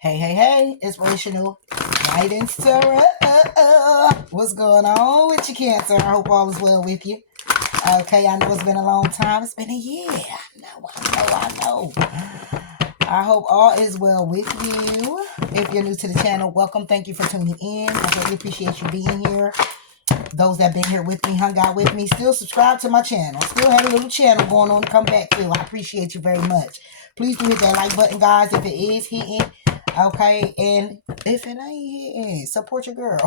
Hey, inspirational guidance tarot. What's going on with you, Cancer? I hope all is well with you. Okay, I know it's been a long time. It's been a year. I know. I hope all is well with you. If you're new to the channel, welcome. Thank you for tuning in. I really appreciate you being here. Those that been here with me, hung out with me, still subscribe to my channel. Still have a little channel going on to come back to. I appreciate you very much. Please do hit that like button, guys, if it is hitting. Okay, and if it ain't hitting, support your girl.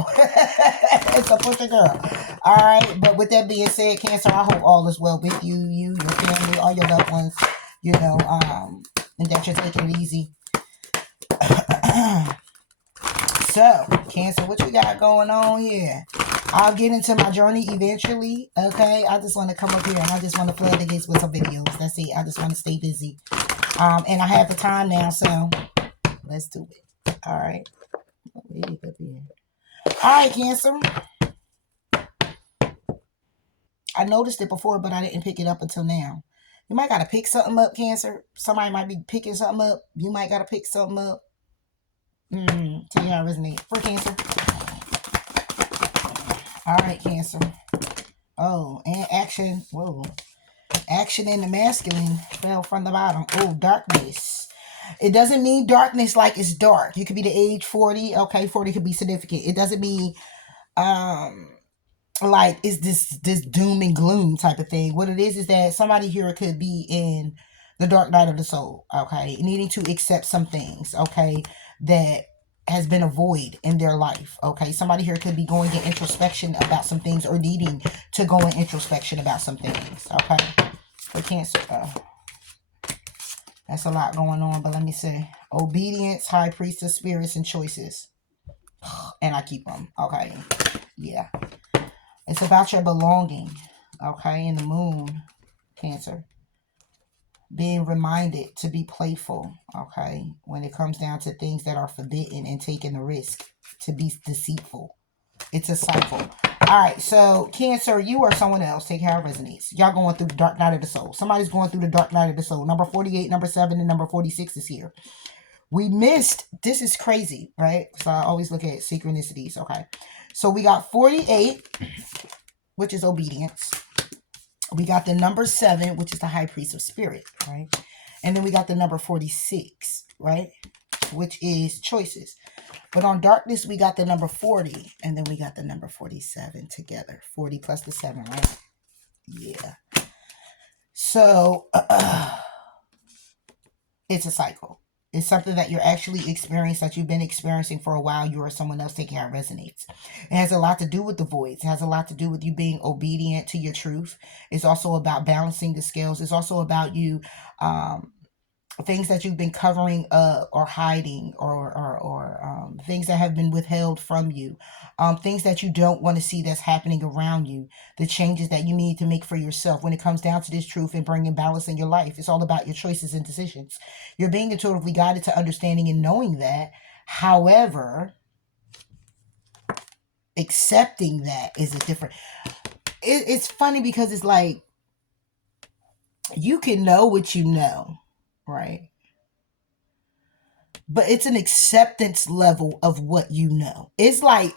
Support your girl. All right, but with that being said, Cancer, I hope all is well with you, your family, all your loved ones, and that you're taking it easy. So, Cancer, what you got going on here? I'll get into my journey eventually, okay? I just want to come up here and I just want to flood the gates with some videos. That's it. I just want to stay busy. And I have the time now, so let's do it. All right. All right, Cancer. I noticed it before, but I didn't pick it up until now. You might got to pick something up, Cancer. Somebody might be picking something up. You might got to pick something up. Tell you how it resonates. For Cancer. All right, Cancer. Oh, and action. Whoa. Action in the masculine fell from the bottom. Oh, darkness. It doesn't mean darkness like it's dark. You could be the age 40. Okay, 40 could be significant. It doesn't mean like it's this doom and gloom type of thing. What it is that somebody here could be in the dark night of the soul. Okay, needing to accept some things. Okay, that has been a void in their life. Okay, somebody here could be going in introspection about some things or needing to go in introspection about some things. Okay, for Cancer. That's a lot going on, but let me see. Obedience, high priestess, spirits, and choices. And I keep them. Okay, yeah. It's about your belonging. Okay, in the moon, Cancer. Being reminded to be playful, okay, when it comes down to things that are forbidden and taking the risk to be deceitful. It's a cycle. All right, so Cancer, you or someone else, take how it resonates. Y'all going through the dark night of the soul. Somebody's going through the dark night of the soul. Number 48, number 7, and number 46 is here. We missed, this is crazy, right? So I always look at synchronicities, okay? So we got 48, which is obedience. We got the number 7, which is the high priest of spirit, right? And then we got the number 46, right? Which is choices. But on darkness, we got the number 40, and then we got the number 47 together. 40 plus the 7, right? Yeah. So, it's a cycle. It's something that you're actually experiencing, that you've been experiencing for a while. You or someone else, taking how it resonates. It has a lot to do with the voids. It has a lot to do with you being obedient to your truth. It's also about balancing the scales. It's also about you, things that you've been covering up or hiding, or things that have been withheld from you, things that you don't want to see that's happening around you, the changes that you need to make for yourself when it comes down to this truth and bringing balance in your life. It's all about your choices and decisions. You're being intuitively guided to understanding and knowing that. However, accepting that is a different... It's funny because it's like you can know what you know, right? But it's an acceptance level of what you know. It's like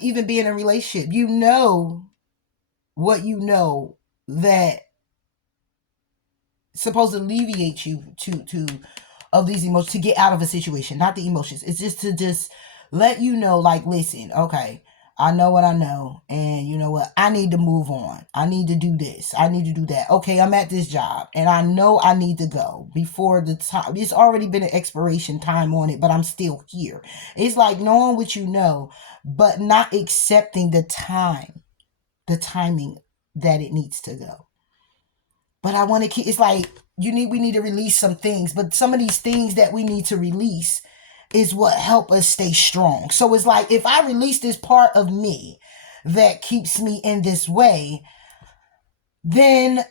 even being in a relationship. You know what you know that supposed to alleviate you to of these emotions, to get out of a situation, not the emotions. It's just to let you know, like, listen, okay, I know what I know, and you know what? I need to move on. I need to do this. I need to do that. Okay, I'm at this job, and I know I need to go before the time. It's already been an expiration time on it, but I'm still here. It's like knowing what you know, but not accepting the timing that it needs to go. But I want to keep... It's like we need to release some things, but some of these things that we need to release is what help us stay strong. So it's like, if I release this part of me that keeps me in this way, then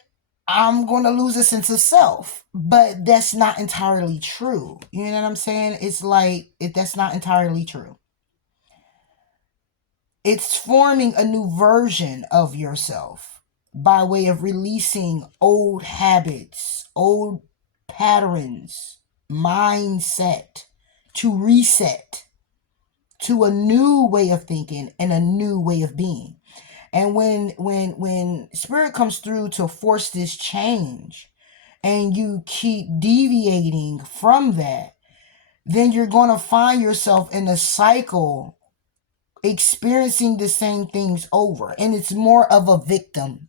I'm going to lose a sense of self. But that's not entirely true. You know what I'm saying? It's like, that's not entirely true. It's forming a new version of yourself by way of releasing old habits, old patterns, mindset, to reset to a new way of thinking and a new way of being. And when spirit comes through to force this change and you keep deviating from that, then you're going to find yourself in a cycle experiencing the same things over. And it's more of a victim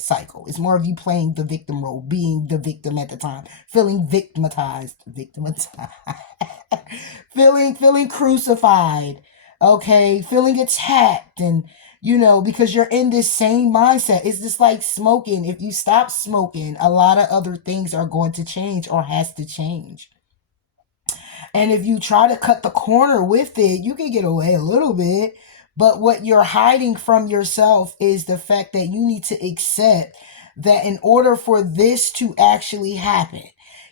cycle. It's more of you playing the victim role, being the victim at the time, feeling victimized, feeling crucified, okay, feeling attacked, and because you're in this same mindset. It's just like smoking. If you stop smoking, a lot of other things are going to change or has to change. And if you try to cut the corner with it, you can get away a little bit. But what you're hiding from yourself is the fact that you need to accept that in order for this to actually happen,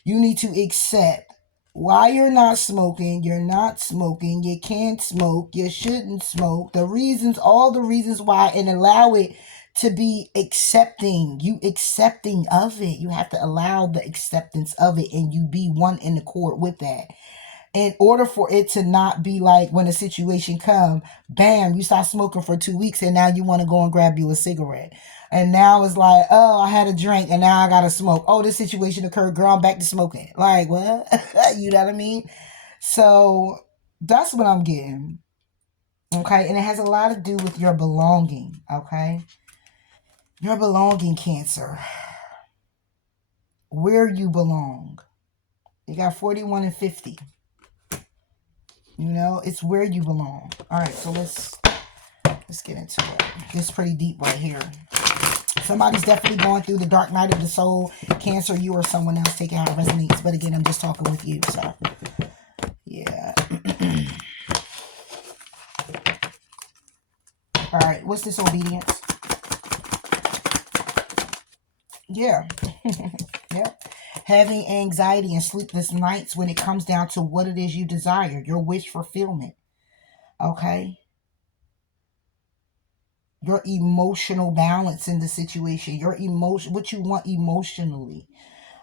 you need to accept why you're not smoking. You're not smoking. You can't smoke. You shouldn't smoke. The reasons, all the reasons why, and allow it to be accepting. You accepting of it. You have to allow the acceptance of it, and you be one in accord with that. In order for it to not be like when a situation come, bam, you stop smoking for 2 weeks and now you want to go and grab you a cigarette. And now it's like, oh, I had a drink and now I got to smoke. Oh, this situation occurred, girl, I'm back to smoking. Like, what? You know what I mean? So that's what I'm getting. Okay. And it has a lot to do with your belonging. Okay. Your belonging, Cancer. Where you belong. You got 41 and 50. It's where you belong. All right, so let's get into it. It's pretty deep right here. Somebody's definitely going through the dark night of the soul. Cancer, you or someone else, take it how it resonates. But again, I'm just talking with you, so yeah. All right, what's disobedience? Yeah. Yeah. Having anxiety and sleepless nights when it comes down to what it is you desire, your wish fulfillment. Okay. Your emotional balance in the situation, your emotion, what you want emotionally.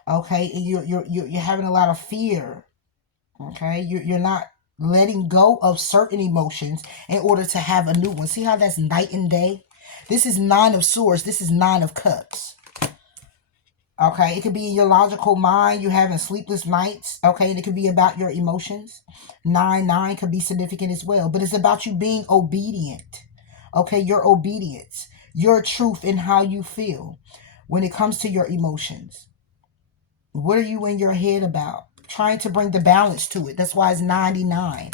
Okay. And you're having a lot of fear. Okay. You're not letting go of certain emotions in order to have a new one. See how that's night and day? This is 9 of Swords. This is 9 of Cups. Okay, it could be in your logical mind, you're having sleepless nights, okay, and it could be about your emotions. 9 could be significant as well, but it's about you being obedient, okay, your obedience, your truth in how you feel when it comes to your emotions. What are you in your head about? Trying to bring the balance to it. That's why it's 99,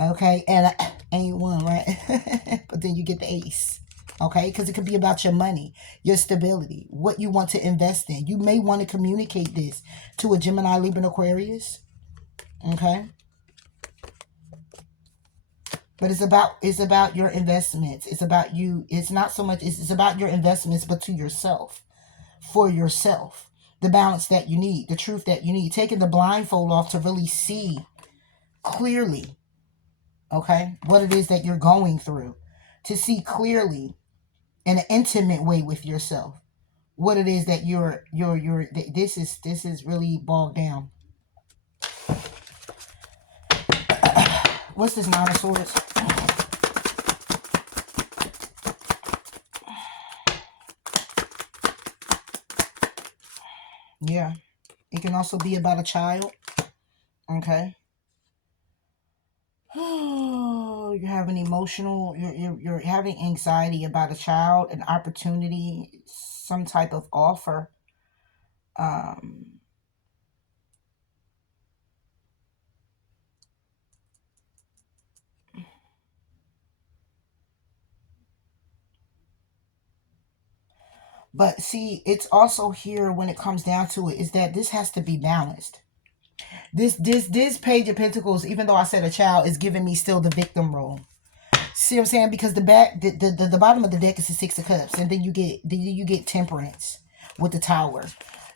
okay, and ain't one, right? But then you get the ace. Okay, because it could be about your money, your stability, what you want to invest in. You may want to communicate this to a Gemini, Libra, and Aquarius. Okay, but it's about your investments. It's about you. It's not so much. It's about your investments, but to yourself, for yourself, the balance that you need, the truth that you need. Taking the blindfold off to really see clearly. Okay, what it is that you're going through, to see clearly in an intimate way with yourself what it is that you're this is really bogged down. What's this 9 of Swords? Yeah, it can also be about a child. Okay. Oh, you're having emotional, you're having anxiety about a child, an opportunity, some type of offer. But see, it's also here when it comes down to it, is that this has to be balanced. This Page of Pentacles, even though I said a child, is giving me still the victim role. See what I'm saying? Because the bottom of the deck is the 6 of Cups, and then you get Temperance with the Tower.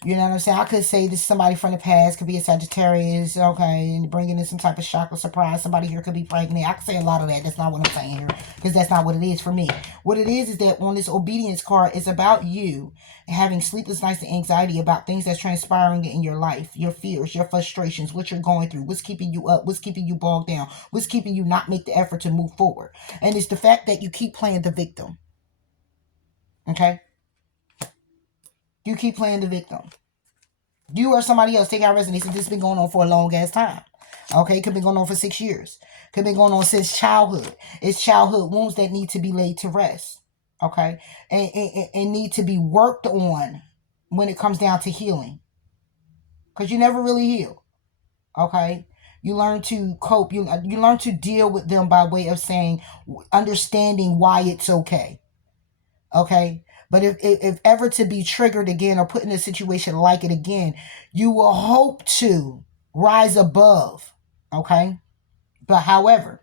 You know what I'm saying? I could say this is somebody from the past, could be a Sagittarius, okay, and bringing in some type of shock or surprise. Somebody here could be pregnant. I could say a lot of that. That's not what I'm saying here, because that's not what it is for me. What it is that on this obedience card, it's about you having sleepless nights and anxiety about things that's transpiring in your life, your fears, your frustrations, what you're going through, what's keeping you up, what's keeping you bogged down, what's keeping you not make the effort to move forward. And it's the fact that you keep playing the victim, okay? You keep playing the victim. You or somebody else, take out resonance. This has been going on for a long ass time. Okay, could be going on for 6 years. Could be going on since childhood. It's childhood wounds that need to be laid to rest. Okay, and need to be worked on when it comes down to healing. Because you never really heal. Okay, you learn to cope. You learn to deal with them by way of saying, understanding why it's okay. Okay, but if ever to be triggered again or put in a situation like it again, you will hope to rise above. Okay, but however,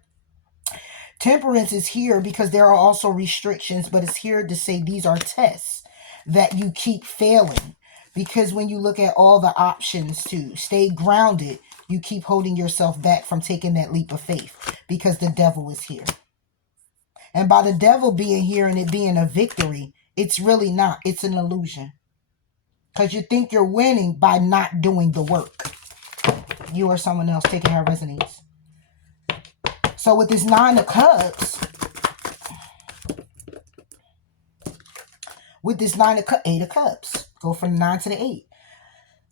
temperance is here because there are also restrictions, but it's here to say these are tests that you keep failing, because when you look at all the options to stay grounded, you keep holding yourself back from taking that leap of faith because the devil is here. And by the devil being here and it being a victory, it's really not. It's an illusion. Because you think you're winning by not doing the work. You or someone else, taking how it resonates. So with this 9 of Cups, with this 8 of Cups, go from the 9 to the 8.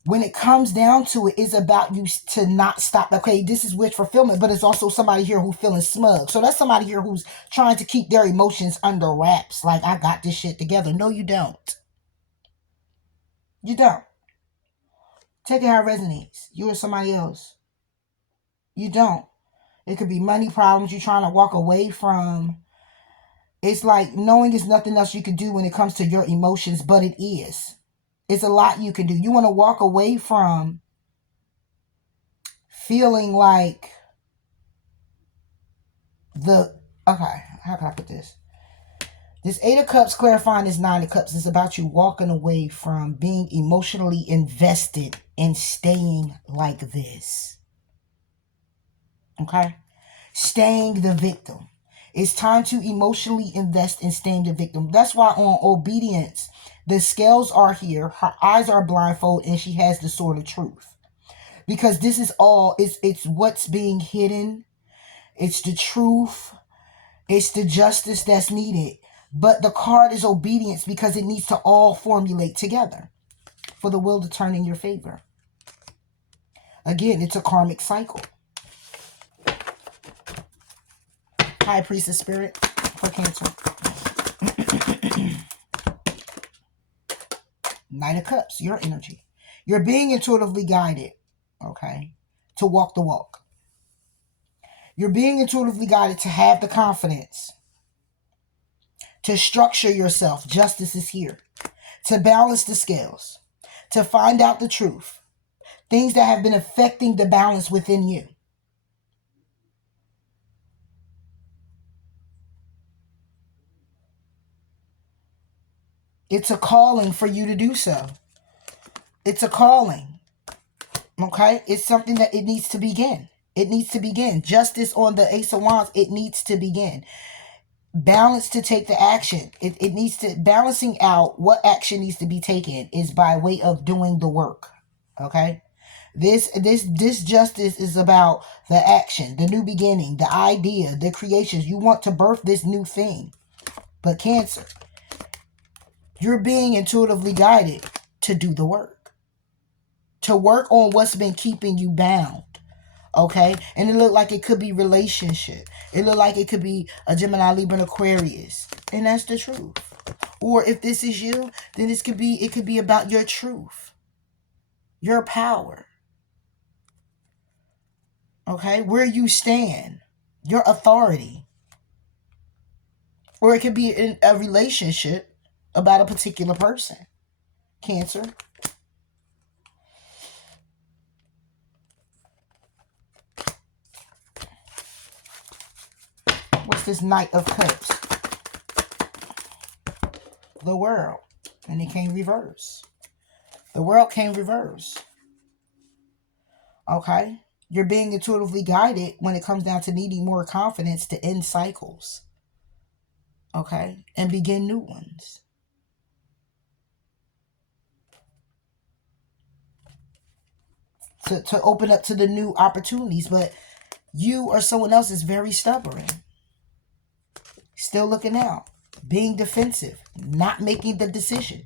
When it comes down to it, it's about you to not stop. Okay, this is wish fulfillment, but it's also somebody here who's feeling smug. So that's somebody here who's trying to keep their emotions under wraps. Like, I got this shit together. No, you don't. You don't. Take it how it resonates. You or somebody else. You don't. It could be money problems you're trying to walk away from. It's like knowing there's nothing else you can do when it comes to your emotions, but it is. It's a lot you can do. You want to walk away from feeling like okay, how can I put this? This 8 of Cups clarifying this 9 of Cups is about you walking away from being emotionally invested in staying like this. Okay? Staying the victim. It's time to emotionally invest in staying the victim. That's why on obedience, the scales are here, her eyes are blindfolded, and she has the sword of truth. Because this is all, it's what's being hidden. It's the truth. It's the justice that's needed. But the card is obedience because it needs to all formulate together for the will to turn in your favor. Again, it's a karmic cycle. High Priestess Spirit for Cancer. Knight of Cups, your energy. You're being intuitively guided, okay, to walk the walk. You're being intuitively guided to have the confidence, to structure yourself. Justice is here. To balance the scales, to find out the truth. Things that have been affecting the balance within you. It's a calling for you to do so. It's a calling. Okay? It's something that it needs to begin. It needs to begin. Justice on the Ace of Wands, it needs to begin. Balance to take the action. It needs to, balancing out what action needs to be taken is by way of doing the work. Okay? This justice is about the action, the new beginning, the idea, the creations. You want to birth this new thing. But Cancer, you're being intuitively guided to do the work. To work on what's been keeping you bound. Okay? And it looked like it could be relationship. It looked like it could be a Gemini, Libra, and Aquarius. And that's the truth. Or if this is you, then it could be about your truth. Your power. Okay? Where you stand. Your authority. Or it could be in a relationship about a particular person. Cancer. What's this Knight of Cups? The World. And it came reverse. The world came reverse. Okay? You're being intuitively guided when it comes down to needing more confidence to end cycles. Okay? And begin new ones. To open up to the new opportunities. But you or someone else is very stubborn. Still looking out. Being defensive. Not making the decision.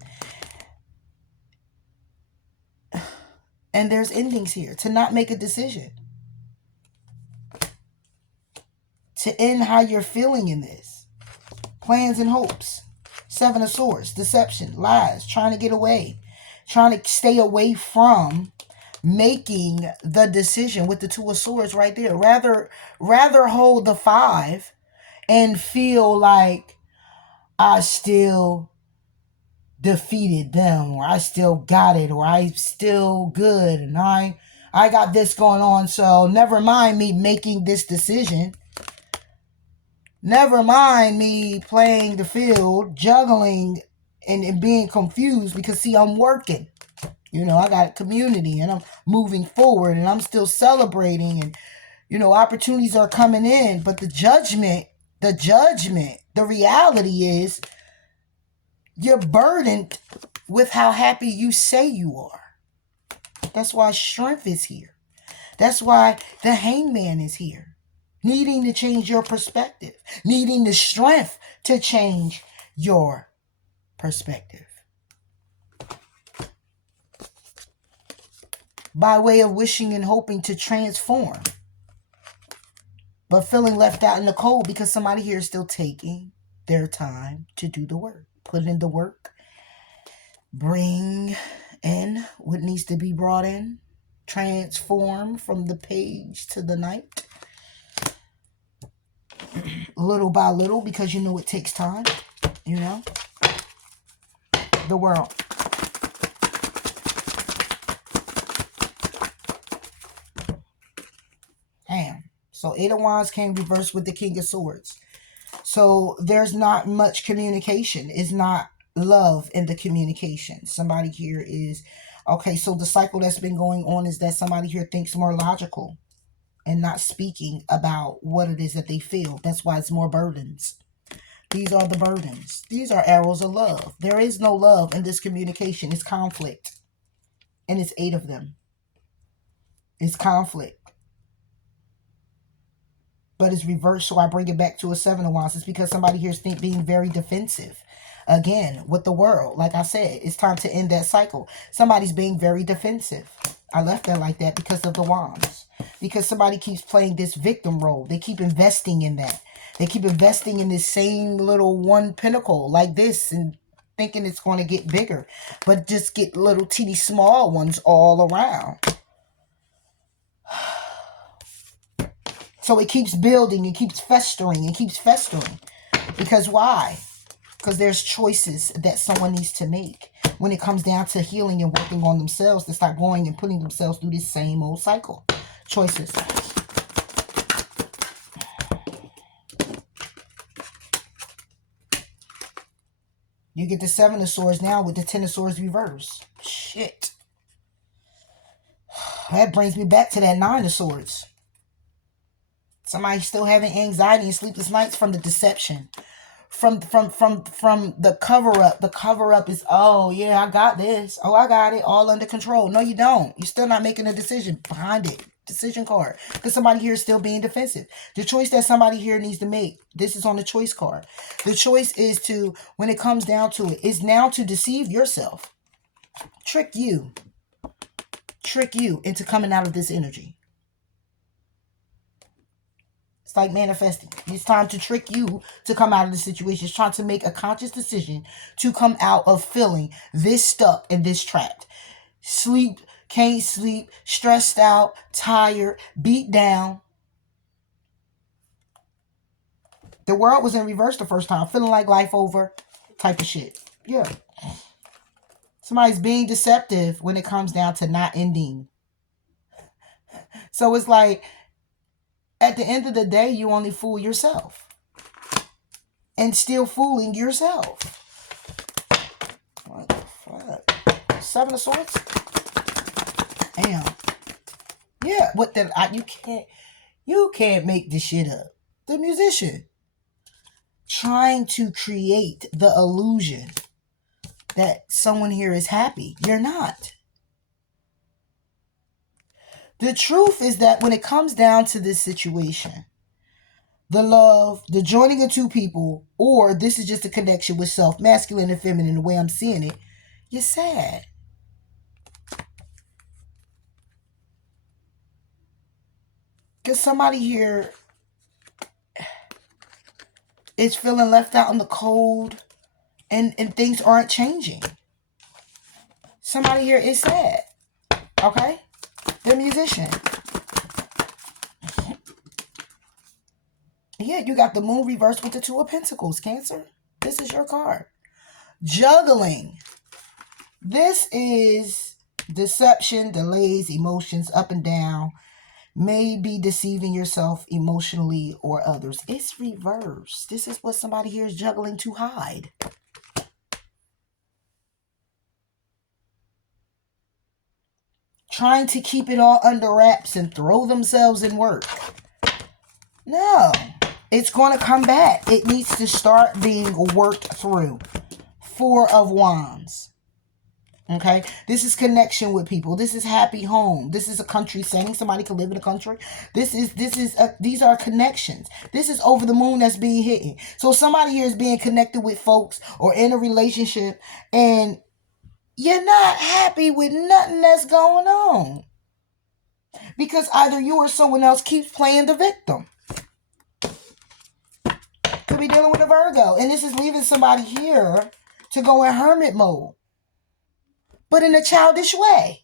And there's endings here. To not make a decision. To end how you're feeling in this. Plans and hopes. Seven of Swords. Deception. Lies. Trying to get away. Trying to stay away from making the decision with the Two of Swords right there. Rather hold the 5 and feel like I still defeated them, or I still got it, or I'm still good, and I got this going on, so never mind me making this decision. Never mind me playing the field, juggling, and being confused, because see, I'm working. You know, I got community, and I'm moving forward, and I'm still celebrating, and, you know, opportunities are coming in, but the judgment, the reality is you're burdened with how happy you say you are. That's why strength is here. That's why the hangman is here. Needing to change your perspective. Needing the strength to change your perspective. By way of wishing and hoping to transform. But feeling left out in the cold because somebody here is still taking their time to do the work. Put in the work. Bring in what needs to be brought in. Transform from the page to the night. Little by little, because you know it takes time. You know? The world. Damn. So 8 of Wands came reversed with the King of Swords. So there's not much communication. It's not love in the communication. Somebody here is... Okay, so the cycle that's been going on is that somebody here thinks more logical and not speaking about what it is that they feel. That's why it's more burdens. These are the burdens. These are arrows of love. There is no love in this communication. It's conflict. And it's 8 of them. It's conflict. But it's reversed, so I bring it back to a 7 of Wands. It's because somebody here is being very defensive. Again, with the world, like I said, it's time to end that cycle. Somebody's being very defensive. I left that like that because of the Wands. Because somebody keeps playing this victim role. They keep investing in that. They keep investing in this same little one pinnacle like this and thinking it's going to get bigger. But just get little teeny small ones all around. So it keeps building, it keeps festering, it keeps festering. Because why? Because there's choices that someone needs to make when it comes down to healing and working on themselves to start going and putting themselves through this same old cycle. Choices. You get the 7 of Swords now with the 10 of Swords reverse. Shit. That brings me back to that 9 of Swords. Somebody still having anxiety and sleepless nights from the deception. From the cover-up. The cover-up is, oh, yeah, I got this. Oh, I got it. All under control. No, you don't. You're still not making a decision behind it. Decision card. Because somebody here is still being defensive. The choice that somebody here needs to make. This is on the choice card. The choice is to, when it comes down to it, is now to deceive yourself. Trick you. Trick you into coming out of this energy. It's like manifesting. It's time to trick you to come out of the situation. It's trying to make a conscious decision to come out of feeling this stuck and this trapped. Sleep, can't sleep, stressed out, tired, beat down. The world was in reverse the first time. Feeling like life over type of shit. Yeah. Somebody's being deceptive when it comes down to not ending. So it's like, at the end of the day, you only fool yourself. And still fooling yourself. What the fuck? Seven of Swords. Damn. Yeah, what the you can't make this shit up. The Musician. Trying to create the illusion that someone here is happy. You're not. The truth is that when it comes down to this situation, the love, the joining of two people, or this is just a connection with self, masculine and feminine, the way I'm seeing it, you're sad. Because somebody here is feeling left out in the cold and things aren't changing. Somebody here is sad. Okay? The Musician. Yeah, you got the Moon reversed with the Two of Pentacles, Cancer. This is your card. Juggling. This is deception, delays, emotions, up and down. Maybe deceiving yourself emotionally or others. It's reversed. This is what somebody here is juggling to hide. Trying to keep it all under wraps and throw themselves in work. No, it's going to come back. It needs to start being worked through. Four of Wands. Okay, this is connection with people. This is happy home. This is a country setting. Somebody can live in a country. These are connections. This is over the moon that's being hidden. So somebody here is being connected with folks or in a relationship, and you're not happy with nothing that's going on because either you or someone else keeps playing the victim. Could be dealing with a Virgo, and this is leaving somebody here to go in hermit mode, but in a childish way.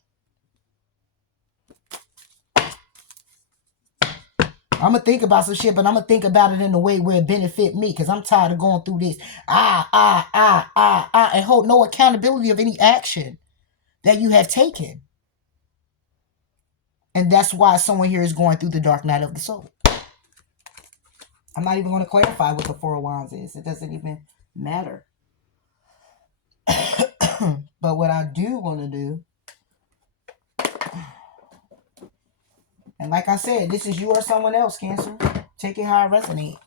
I'm going to think about some shit, but I'm going to think about it in a way where it benefit me, because I'm tired of going through this. And hold no accountability of any action that you have taken. And that's why someone here is going through the dark night of the soul. I'm not even going to clarify what the Four of Wands is. It doesn't even matter. But what I do want to do, and like I said, this is you or someone else, Cancer. Take it how it resonates.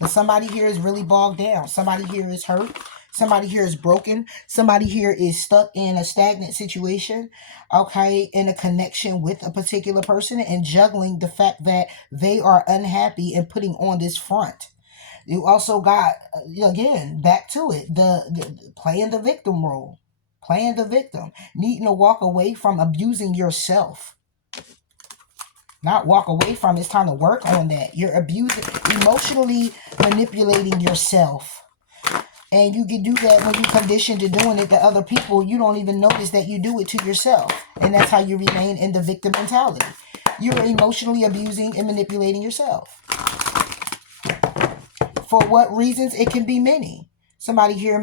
But somebody here is really bogged down. Somebody here is hurt. Somebody here is broken. Somebody here is stuck in a stagnant situation, okay, in a connection with a particular person and juggling the fact that they are unhappy and putting on this front. You also got, again, back to it, the playing the victim role. Playing the victim. Needing to walk away from abusing yourself. Not walk away from it. It's time to work on that. You're abusing, emotionally manipulating yourself. And you can do that when you condition to doing it to other people. You don't even notice that you do it to yourself. And that's how you remain in the victim mentality. You're emotionally abusing and manipulating yourself. For what reasons? It can be many. Somebody here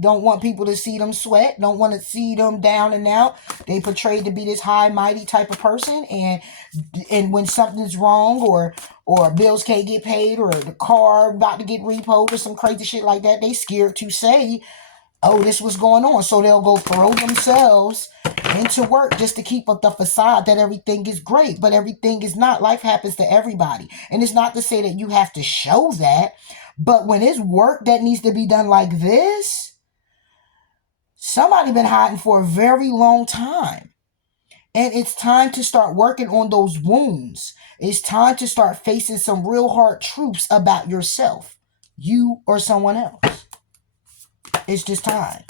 don't want people to see them sweat, don't want to see them down and out. They portrayed to be this high, mighty type of person, and when something's wrong or bills can't get paid or the car about to get repoed or some crazy shit like that, they scared to say, oh, this was going on. So they'll go throw themselves into work just to keep up the facade that everything is great, but everything is not. Life happens to everybody. And it's not to say that you have to show that, but when it's work that needs to be done like this, somebody been hiding for a very long time. And it's time to start working on those wounds. It's time to start facing some real hard truths about yourself, you or someone else. It's just time.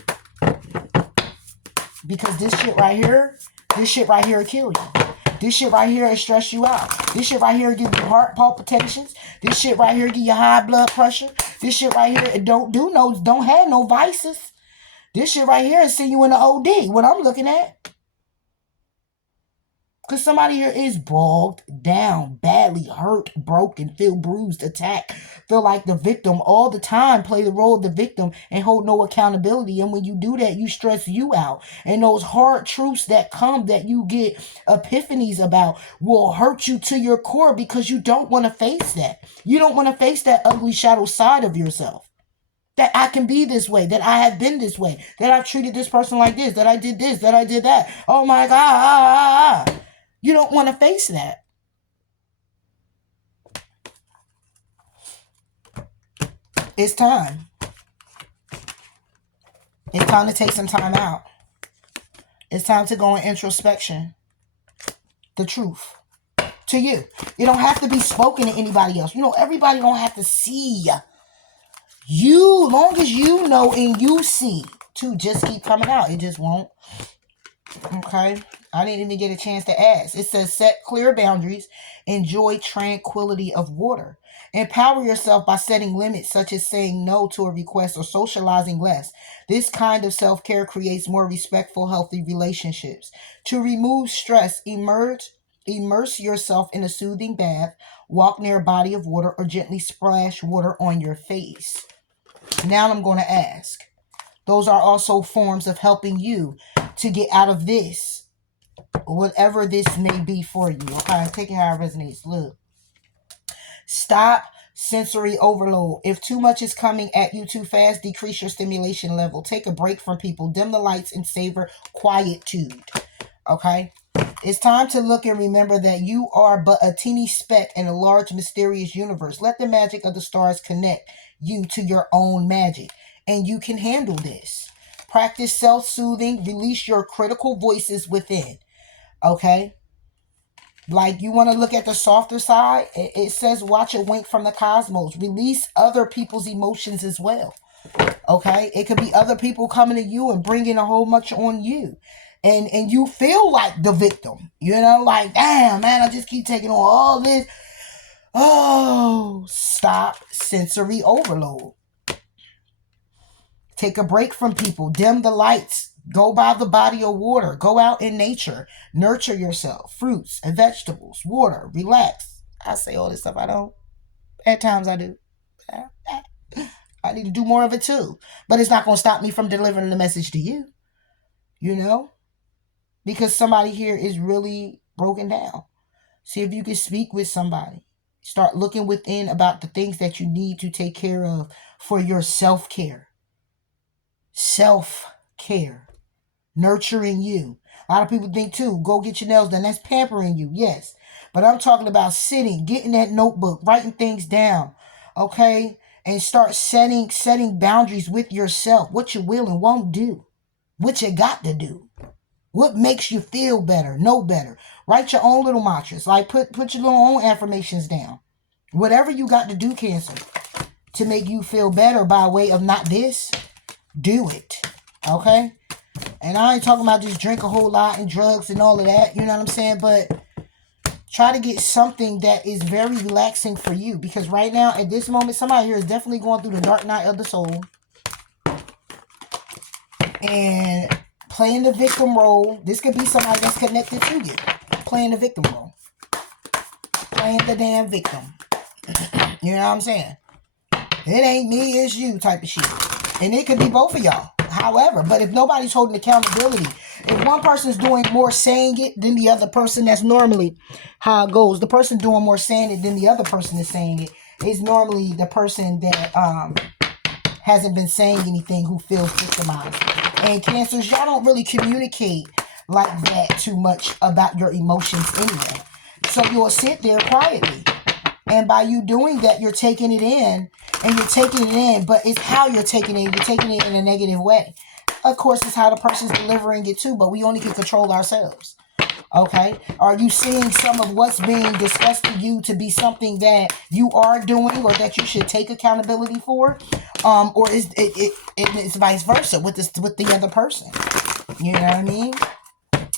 Because this shit right here will kill you. This shit right here will stress you out. This shit right here will give you heart palpitations. This shit right here give you high blood pressure. This shit right here don't have no vices. This shit right here is send you in the OD, what I'm looking at. Because somebody here is bogged down, badly hurt, broken, feel bruised, attacked, feel like the victim all the time, play the role of the victim and hold no accountability. And when you do that, you stress you out. And those hard truths that come, that you get epiphanies about, will hurt you to your core because you don't want to face that. You don't want to face that ugly shadow side of yourself. That I can be this way, that I have been this way, that I've treated this person like this, that I did that. Oh my God. You don't want to face that. It's time. It's time to take some time out. It's time to go in introspection. The truth. To you. It don't have to be spoken to anybody else. Everybody don't have to see you. Long as you know and you see, to just keep coming out. It just won't. Okay. I didn't even get a chance to ask. It says set clear boundaries. Enjoy tranquility of water. Empower yourself by setting limits, such as saying no to a request or socializing less. This kind of self-care creates more respectful, healthy relationships. To remove stress, immerse yourself in a soothing bath, walk near a body of water, or gently splash water on your face. Now I'm going to ask. Those are also forms of helping you to get out of this, whatever this may be for you. Okay, take it how it resonates. Look. Stop sensory overload. If too much is coming at you too fast, decrease your stimulation level. Take a break from people. Dim the lights and savor quietude. Okay? It's time to look and remember that you are but a teeny speck in a large, mysterious universe. Let the magic of the stars connect you to your own magic. And you can handle this. Practice self-soothing. Release your critical voices within. Okay? Like, you want to look at the softer side, it says watch it wink from the cosmos. Release other people's emotions as well. Okay? It could be other people coming to you and bringing a whole bunch on you. And you feel like the victim. Like, damn, man, I just keep taking on all this. Oh, stop sensory overload. Take a break from people. Dim the lights. Go by the body of water. Go out in nature. Nurture yourself. Fruits and vegetables. Water. Relax. I say all this stuff. I don't. At times I do. I need to do more of it too. But it's not going to stop me from delivering the message to you. Because somebody here is really broken down. See if you can speak with somebody. Start looking within about the things that you need to take care of for your self-care. Self-care. Nurturing you. A lot of people think too, go get your nails done. That's pampering you, yes. But I'm talking about sitting, getting that notebook, writing things down, okay? And start setting boundaries with yourself. What you will and won't do. What you got to do. What makes you feel better, know better. Write your own little mantras. Like put your little own affirmations down. Whatever you got to do, Cancer, to make you feel better by way of not this, do it. Okay? And I ain't talking about just drink a whole lot and drugs and all of that. You know what I'm saying? But try to get something that is very relaxing for you. Because right now, at this moment, somebody here is definitely going through the dark night of the soul. And playing the victim role. This could be somebody that's connected to you. Playing the victim role. Playing the damn victim. You know what I'm saying? It ain't me, it's you type of shit. And it could be both of y'all. However, but if nobody's holding accountability, if one person's doing more saying it than the other person, that's normally how it goes. The person doing more saying it than the other person is saying it is normally the person that hasn't been saying anything, who feels victimized. And Cancers, y'all don't really communicate like that too much about your emotions anyway. So you'll sit there quietly. And by you doing that, you're taking it in. And you're taking it in, but it's how you're taking it. You're taking it in a negative way. Of course, it's how the person's delivering it too, but we only can control ourselves. Okay? Are you seeing some of what's being discussed to you to be something that you are doing or that you should take accountability for? Or is it's vice versa with the other person? You know what I mean?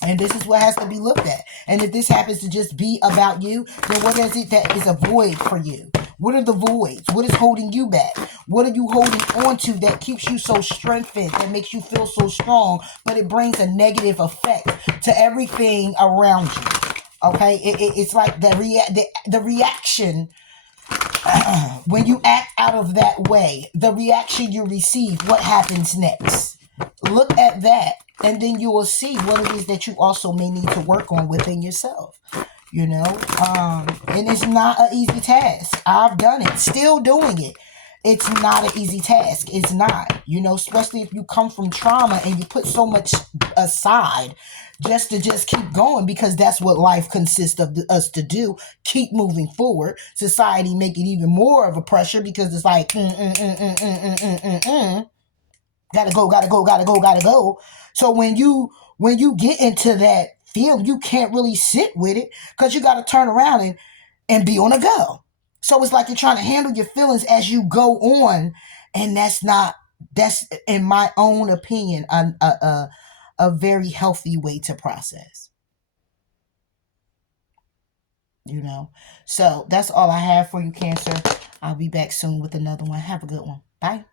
And this is what has to be looked at. And if this happens to just be about you, then what is it that is a void for you? What are the voids? What is holding you back? What are you holding on to that keeps you so strengthened, that makes you feel so strong, but it brings a negative effect to everything around you? Okay? It's like the reaction when you act out of that way, the reaction you receive, what happens next? Look at that, and then you will see what it is that you also may need to work on within yourself. You know, and it's not an easy task. I've done it, still doing it. It's not an easy task. It's not, you know, especially if you come from trauma and you put so much aside just to just keep going, because that's what life consists of us to do. Keep moving forward. Society make it even more of a pressure because it's like, gotta go, gotta go, gotta go, gotta go. So when you get into that field, you can't really sit with it because you got to turn around and be on a go. So it's like you're trying to handle your feelings as you go on, and that's in my own opinion a very healthy way to process. You know, so that's all I have for you, Cancer. I'll be back soon with another one. Have a good one. Bye.